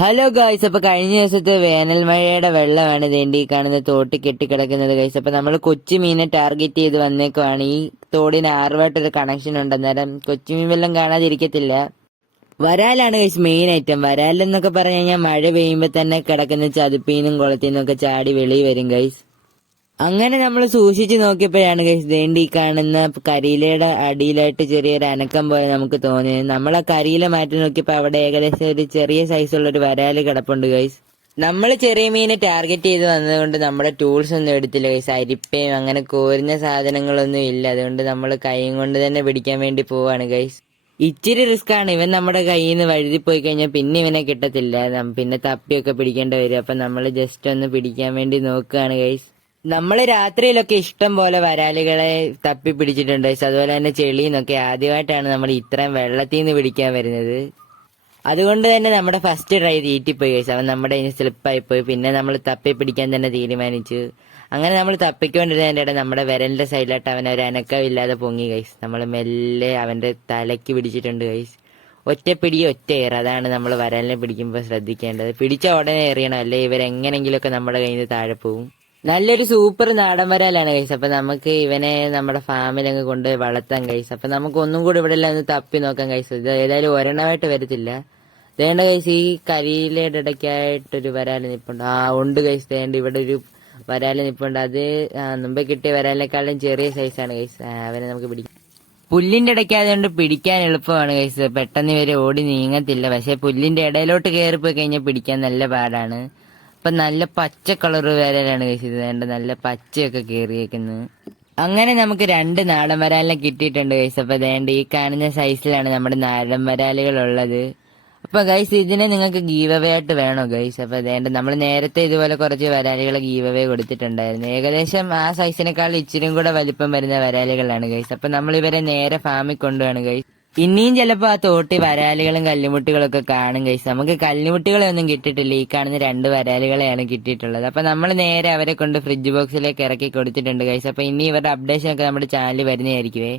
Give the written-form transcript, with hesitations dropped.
Hello guys, അപ്പൊ കഴിഞ്ഞ ദിവസത്തെ വേനൽ മഴയുടെ വെള്ളമാണ് ഇതേണ്ടി ഈ കാണുന്ന തോട്ടി കെട്ടിക്കിടക്കുന്നത് ഗൈസ്. അപ്പൊ നമ്മൾ കൊച്ചു മീനെ ടാർഗറ്റ് ചെയ്ത് വന്നേക്കുവാണ്. ഈ തോടിന് ആറുമായിട്ടൊരു കണക്ഷൻ ഉണ്ട്, അന്നേരം കൊച്ചുമീൻ വെള്ളം കാണാതിരിക്കത്തില്ല. വരാലാണ് ഗൈസ് മെയിൻ ഐറ്റം. വരാലെന്നൊക്കെ പറഞ്ഞു കഴിഞ്ഞാൽ മഴ പെയ്യുമ്പോ തന്നെ കിടക്കുന്ന ചതുപ്പീന്നും കുളത്തിന്നും ഒക്കെ ചാടി വെളിയിൽ വരും ഗൈസ്. അങ്ങനെ നമ്മൾ സൂക്ഷിച്ചു നോക്കിയപ്പോഴാണ് ഗൈസ് ദേണ്ടി ഈ കാണുന്ന കരിയിലയുടെ അടിയിലായിട്ട് ചെറിയൊരു അനക്കം പോലെ നമുക്ക് തോന്നിയത്. നമ്മൾ ആ കരിയില മാറ്റി നോക്കിയപ്പോ അവിടെ ഏകദേശം ഒരു ചെറിയ സൈസുള്ള ഒരു വരാല് കിടപ്പുണ്ട് ഗൈസ്. നമ്മൾ ചെറിയ മീനെ ടാർഗറ്റ് ചെയ്ത് വന്നതുകൊണ്ട് നമ്മുടെ ടൂൾസ് ഒന്നും എടുത്തില്ല ഗൈസ്. അരിപ്പയും അങ്ങനെ കോരുന്ന സാധനങ്ങളൊന്നും ഇല്ല. അതുകൊണ്ട് നമ്മൾ കൈയും കൊണ്ട് തന്നെ പിടിക്കാൻ വേണ്ടി പോവാണ് ഗൈസ്. ഇച്ചിരി റിസ്ക് ആണ്. ഇവൻ നമ്മുടെ കയ്യിൽ നിന്ന് വഴുതി പോയി കഴിഞ്ഞാൽ പിന്നെ ഇവനെ കിട്ടത്തില്ല. പിന്നെ തപ്പിയൊക്കെ പിടിക്കേണ്ടി വരും. അപ്പൊ നമ്മൾ ജസ്റ്റ് ഒന്ന് പിടിക്കാൻ വേണ്ടി നോക്കുകയാണ് ഗൈസ്. നമ്മള് രാത്രിയിലൊക്കെ ഇഷ്ടം പോലെ വരാലുകളെ തപ്പി പിടിച്ചിട്ടുണ്ട്. അതുപോലെ തന്നെ ചെളിന്നൊക്കെ ആദ്യമായിട്ടാണ് നമ്മൾ ഇത്രയും വെള്ളത്തിൽ നിന്ന് പിടിക്കാൻ വരുന്നത്. അതുകൊണ്ട് തന്നെ നമ്മുടെ ഫസ്റ്റ് ട്രൈ തീറ്റിപ്പോയി ഗൈസ്. അവൻ നമ്മുടെ ഇനി സ്ലിപ്പായി പോയി. പിന്നെ നമ്മൾ തപ്പി പിടിക്കാൻ തന്നെ തീരുമാനിച്ചു. അങ്ങനെ നമ്മൾ തപ്പിക്കൊണ്ടിരുന്നതിൻ്റെ ഇടയിൽ നമ്മുടെ വിരലിന്റെ സൈഡിലായിട്ട് അവൻ ഒരു അനക്കമില്ലാതെ പൊങ്ങി ഗൈസ്. നമ്മൾ മെല്ലെ അവന്റെ തലയ്ക്ക് പിടിച്ചിട്ടുണ്ട് ഗൈസ്. ഒറ്റ പിടി ഒറ്റ ഏർ, അതാണ് നമ്മൾ വരാലിനെ പിടിക്കുമ്പോൾ ശ്രദ്ധിക്കേണ്ടത്. പിടിച്ച ഉടനെ എറിയണം, അല്ലെ ഇവരെങ്ങനെങ്കിലുമൊക്കെ നമ്മുടെ കയ്യിൽ നിന്ന് താഴെ പോകും. നല്ലൊരു സൂപ്പർ നാടൻ വരാലാണ് ഗൈസ്. അപ്പൊ നമുക്ക് ഇവനെ നമ്മുടെ ഫാമിൽ അങ്ങ് കൊണ്ടുപോയി വളർത്താൻ ഗൈസ്. അപ്പൊ നമുക്ക് ഒന്നും കൂടി ഇവിടെ എല്ലാം ഒന്ന് തപ്പി നോക്കാം ഗൈസ്. ഇത് ഏതായാലും ഒരെണ്ണമായിട്ട് വരത്തില്ല. ദേണ്ട ഗൈസ്, ഈ കരിയിലയുടെ ഇടയ്ക്കായിട്ടൊരു വരാല് നിപ്പുണ്ട്. ഉണ്ട് ഗൈസ്, ദേണ്ട ഇവിടെ ഒരു വരാല് നിപ്പുണ്ട്. അത് മുമ്പേ കിട്ടിയ വരാലിനെക്കാളും ചെറിയ സൈസാണ് ഗൈസ്. അവനെ നമുക്ക് പിടിക്കാം. പുല്ലിന്റെ ഇടയ്ക്കായതുകൊണ്ട് പിടിക്കാൻ എളുപ്പമാണ് ഗൈസ്. പെട്ടെന്ന് ഇവര് ഓടി നീങ്ങത്തില്ല. പക്ഷെ പുല്ലിന്റെ ഇടയിലോട്ട് കയറിപ്പോയി കഴിഞ്ഞാൽ പിടിക്കാൻ നല്ല പാടാണ്. അപ്പൊ നല്ല പച്ച കളറ് വരാലാണ് ഗൈസ്. ഇത് വേണ്ട നല്ല പച്ചയൊക്കെ കയറിയേക്കുന്നത്. അങ്ങനെ നമുക്ക് 2 നാടൻ വരാലിനെ കിട്ടിയിട്ടുണ്ട് ഗൈസ്. അപ്പൊ വേണ്ട ഈ കാണുന്ന സൈസിലാണ് നമ്മുടെ നാടൻ വരാലുകൾ ഉള്ളത്. അപ്പൊ ഗൈസ് ഇതിനെ നിങ്ങൾക്ക് ഗീവ് അവേ ആയിട്ട് വേണോ ഗൈസ്? അപ്പൊ വേണ്ട നമ്മൾ നേരത്തെ ഇതുപോലെ കുറച്ച് വരാലുകൾ ഗീവ് അവേ കൊടുത്തിട്ടുണ്ടായിരുന്നു. ഏകദേശം ആ സൈസിനേക്കാൾ ഇച്ചിരി കൂടെ വലിപ്പം വരുന്ന വരാലുകളാണ് ഗൈസ്. അപ്പൊ നമ്മൾ ഇവരെ നേരെ ഫാമിൽ കൊണ്ടുപോവാണ് ഗൈസ്. ഇനിയും ചിലപ്പോ ആ തോട്ടി വരാലുകളും കല്ലുമുട്ടികളും ഒക്കെ കാണും ഗൈസ്. നമുക്ക് കല്ലുമുട്ടികളെ ഒന്നും കിട്ടിയിട്ടില്ല. ഈ കാണുന്ന 2 വരാലുകളെയാണ് കിട്ടിയിട്ടുള്ളത്. അപ്പൊ നമ്മൾ നേരെ അവരെ കൊണ്ട് ഫ്രിഡ്ജ് ബോക്സിലേക്ക് ഇറക്കി കൊടുത്തിട്ടുണ്ട് ഗൈസ്. അപ്പൊ ഇനി ഇവരുടെ അപ്ഡേഷൻ ഒക്കെ നമ്മുടെ ചാനലിൽ വരുന്നതായിരിക്കുവേ.